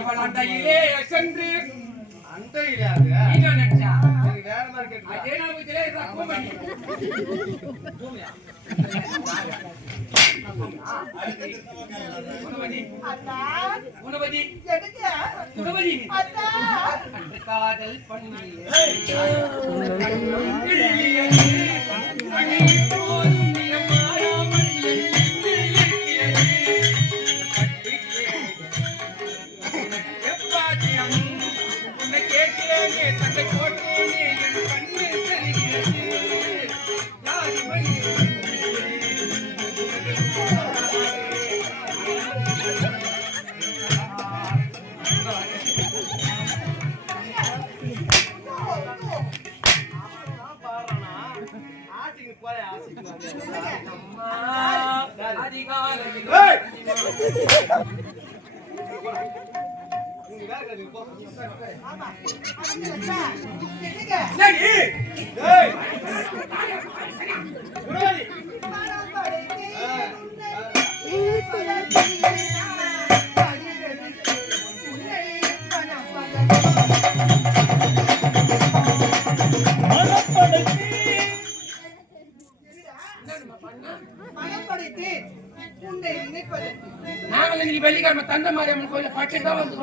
இவன் அண்டையிலே சென்று அண்டையிலே அது நீங்க நினைச்சா வேற மாதிரி கேட்க அதே நாளுக்கு தெரியாது பூமணி பூமியா குணவதி குணவதி எதுக்கு குணவதி அத்தா காதல் பண்ணி வெள்ளிக்கிழமை தந்த மாரியம்மன் கோயில பட்டுட்டு தான் வந்து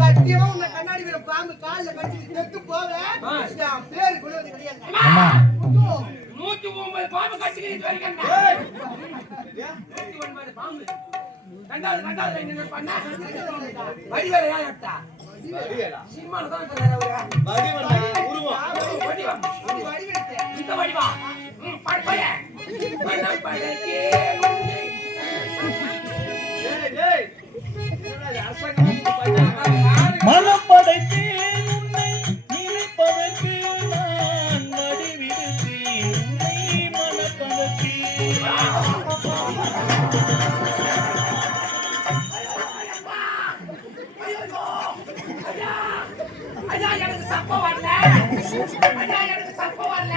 சத்தியமா உன்னை கண்ணாடி வீர பாம்பு காலில் கட்டி செத்து போவேன். பேரு குணவதி கிடையாது. 109 பாம்பு கட்டிக்கிட்டு வரீங்க. 109 பாம்பு. ரெண்டாவது என்ன பண்ணா? வடிவேல யார் எடுத்தா? வடிவேலா. சினிமால தான் இருக்காரு. வடிவேலா உருவம். வடிவம். இந்த வடிவா. படப்பைய. மனம் படக்கே. மனப்படைத்தேன் உன்னை நினைப்பதற்கு நான் நடிவிடுத்தேன் உன்னை மனப்பதத்தேன் ஐயா எனக்கு சப்ப வரல ஐயா எனக்கு சப்ப வரல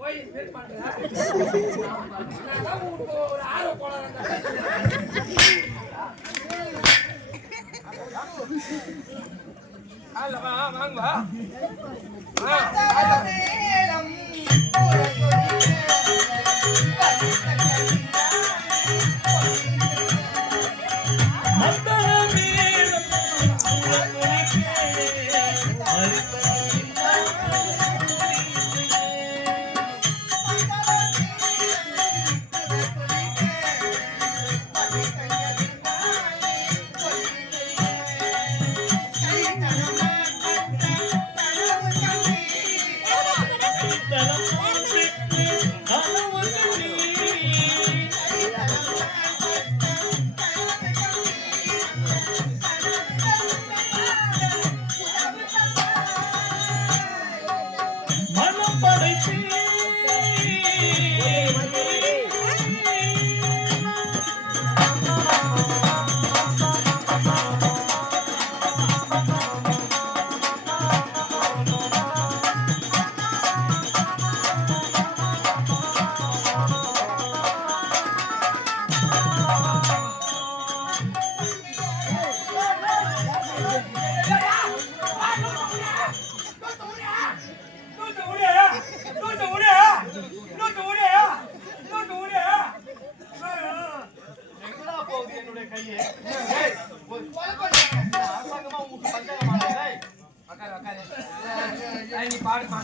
போய் ஒரு ஆர்வ போலாம் வாங்க நீ பாடுமா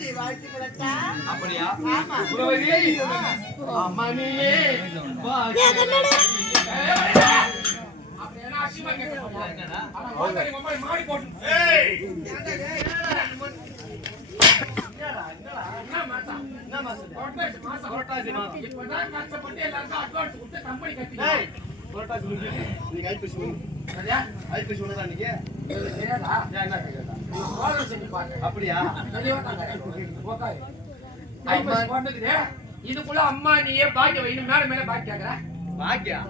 திருமதி வாழ்த்துக்களா? அப்படியா? ஆமா. புலவதி, அம்மணியே மாடி போட்டு புரட்டாசி மாதம். இப்பதான் கஷ்டப்பட்டு எல்லாருக்கும் அட்வான்ஸ் கொடுத்து கம்பெனி கட்டி ஏய், புரட்டாசி முடிஞ்சு நீங்க ஐபிஎஸ் ஐபிஎஸ் ஒண்ணுதான் நீங்க ஏன் என்ன கேட்டா? அப்படியா? இதுக்குள்ள அம்மா நீயே பாக்கிய வைன்னு மேல மேல பாக்கி கேக்குற பாக்கியா?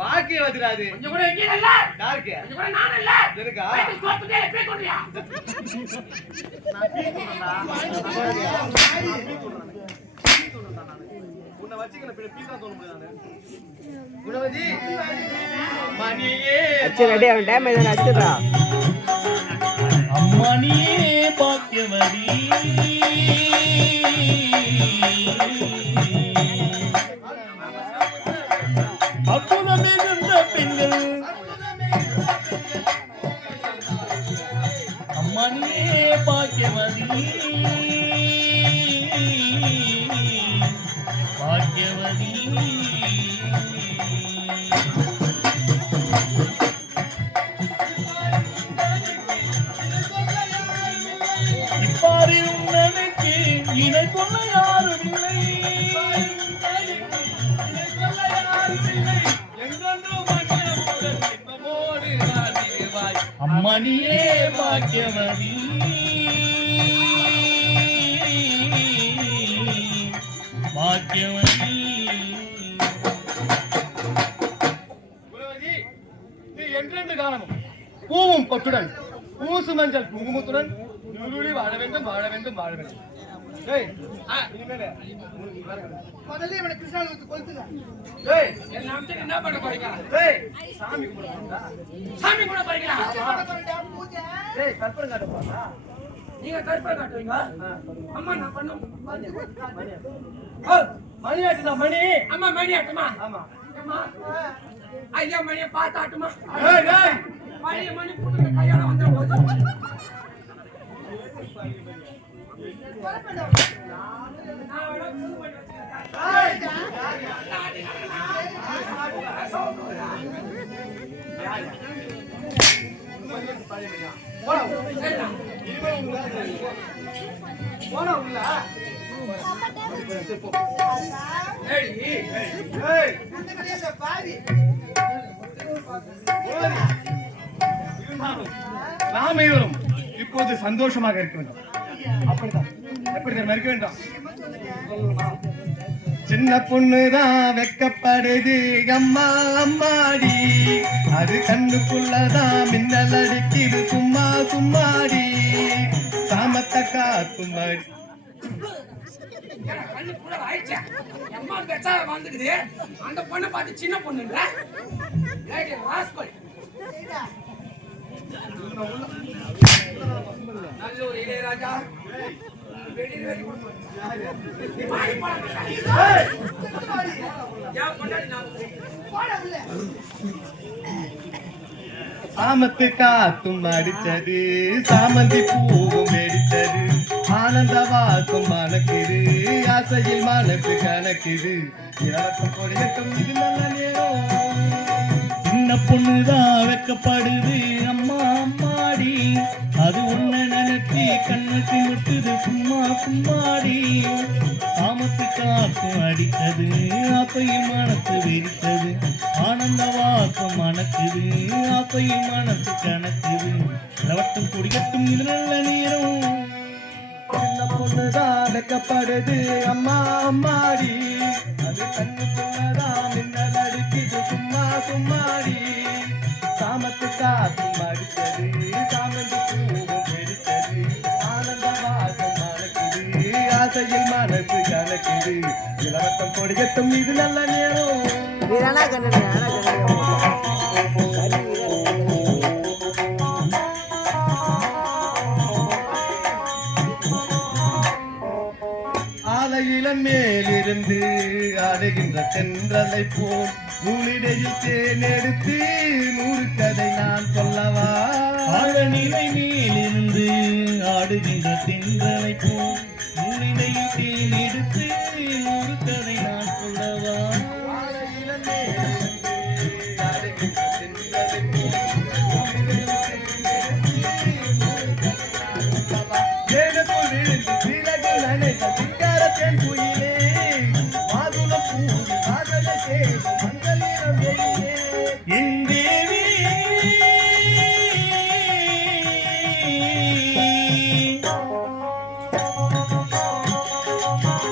பாக்கிய வதிராது. கொஞ்சம் கூட எங்க இல்ல யாருக்கு? கொஞ்சம் கூட நான் இல்ல இருக்கா? கோப்புதே பே கொண்டியா உன்னை வச்சுக்கல பீஸா தோண முடியாது. குணவதி, அம்மணியே ரெடி ஆகும் டைம் ஆயிடுச்சு அச்சுடா அம்மணியே பாக்கியவதி அற்புதமே இருந்த பெண்கள் அம்மணியே பாக்கியவதி பாக்கியவதி இப்பாரில் உன்னனுக்கு இணை கொள்ள யாரும் இல்லை அம்மணியே பாக்கியவதி பாக்கியவதி குணவதி, நீ என்றென்று காலமும் பூவும் கொட்டுடன் பூசு மஞ்சள் குங்குமத்துடன் நுருளி வாழ வேண்டும் வாழ வேண்டும் வாழ வேண்டும். ஏய், இனிமேல உனக்கு வேற கிடையாது. முதல்ல இவனை கிருஷ்ணாவுக்கு கொளுத்துங்க. ஏய், என்ன அம்சத்துக்கு என்ன பண்ண போறீங்க ஏய், சாமி கும்பிடுறா. சாமி கூட போறீங்களா பூஜை ஏய், கற்பனை காட்ட போறா. நீங்க கற்பனை காட்டுவீங்க அம்மா நான் பண்ண மணி ஆட்டுடா மணி. அம்மா மணி ஆட்டுமா ஆமா. அம்மா ஐயா மணியை பார்த்து ஆட்டுமா ஏய், ஏய். பழைய மணி போட்டு கையால வந்துடும் போது போடா. இனிமே உங்க வேலை செய்யுங்க. போடா உள்ள. சரி, போ. ஏய் ஏய், இந்த கிடையாது பாவி. குணவதி, இருந்தாலும் நாம இருவரும் இப்போது சந்தோஷமாக இருக்க வேண்டும். அப்படித்தான் எப்படி இருக்க வேண்டும். சின்ன பொண்ணுதான் வெக்கப்படுது அம்மா அம்மாடி, அது கண்ணுக்குள்ளதான் மின்னல் அடிக்குது சும்மா சும்மாடி, சாமத்தை காத்துமாடி. கண்ணு கூட ஆயிடுச்சு அம்மா பெச்சா வந்துக்குது அந்த பொண்ணை பார்த்து சின்ன பொண்ணுன்ற ராஸ்கோல் நல்ல ஒரு இளையராஜா சாமத்து காத்தும் அடிச்சது சாமந்தி பூவும் வெடிச்சது, ஆனந்த வாசம் மணக்குது ஆசையில் மனசு கணக்குது, இறக்கம் கொடியட்டும் இது நல்ல நேரம். சின்ன பொண்ணுதான் வெக்கப்படுது அம்மா அம்மாடி, அது உன்னை நினைச்சி கண்ணத்து முட்டுது சும்மா சும்மாடி, சாமத்து காத்தும் அடித்தது ஆசையில் மனசு வெடித்தது, ஆனந்த வாசம் மணக்குது ஆசையில் மனசு கணக்குது, இளவட்டம் கொடியட்டும் இது நல்ல நேரம். சின்ன பொண்ணுதான் வெக்கப்படுது அம்மா அம்மாடி, அது கண்ணுக்குள்ளதான் மின்னல் அடிக்குது சும்மா சும்மாடி, சாமத்து காத்தும் அடித்தது சாமந்தி பூவும் வெடித்தது, ஆனந்த வாசம் மணக்குது ஆசையில் மனசு கலக்குது, இளவட்டம் கொடியட்டும் இது நல்ல நேரம். நீரானா கண்ணு ஆலையிலன் மேலிருந்து ஆடுகின்ற தென்றலை போல் நூலிடையில் தேனெடுத்து 100 கதை நான் சொல்லவா. ஆழ நிலை மேலிருந்து ஆடுகின்ற தென்றலை போல் சிங்கார தேன் குயிலே